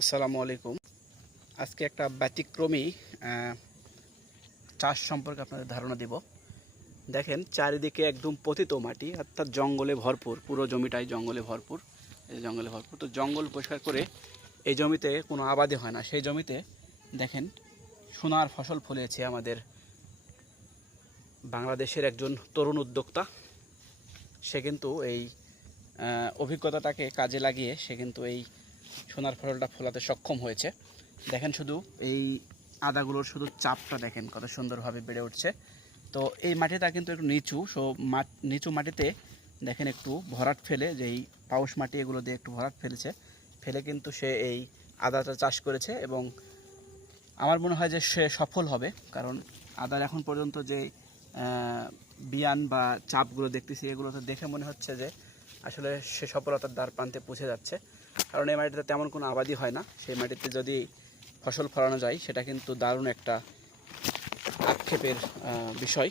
আসসালামু আলাইকুম। আজকে একটা ব্যতিক্রমী চাষ সম্পর্কে আপনাদের ধারণা দিব। দেখেন চারিদিকে একদম পতিত মাটি, অর্থাৎ জঙ্গলে ভরপুর, পুরো জমিটাই জঙ্গলে ভরপুর। এই জঙ্গলে ভরপুর, তো জঙ্গল পরিষ্কার করে এই জমিতে কোনো আবাদি হয় না। সেই জমিতে দেখেন সোনার ফসল ফলিয়েছে আমাদের বাংলাদেশের একজন তরুণ উদ্যোক্তা। সে কিন্তু এই অভিজ্ঞতাটাকে কাজে লাগিয়ে সে কিন্তু এই সোনার ফসলটা ফলাতে সক্ষম হয়েছে। দেখেন শুধু এই আদাগুলোর শুধু চাপটা দেখেন কত সুন্দরভাবে বেড়ে উঠছে। তো এই মাটিটা কিন্তু একটু নিচু, নিচু মাটিতে দেখেন একটু ভরাট ফেলে, যেই পাউশ মাটি এগুলো দিয়ে একটু ভরাট ফেলেছে, ফেলে কিন্তু সে এই আদাটা চাষ করেছে এবং আমার মনে হয় যে সে সফল হবে। কারণ আদার এখন পর্যন্ত যে বিয়ান বা চাপগুলো দেখতেছি, এগুলোতে দেখে মনে হচ্ছে যে আসলে সে সফলতার দ্বার প্রান্তে পৌঁছে যাচ্ছে। কারণ এই মাটিতে তেমন কোনো আবাদি হয় না। সেই মাটিতে যদি ফসল ফলানো যায় সেটা কিন্তু দারুণ একটা আক্ষেপের বিষয়।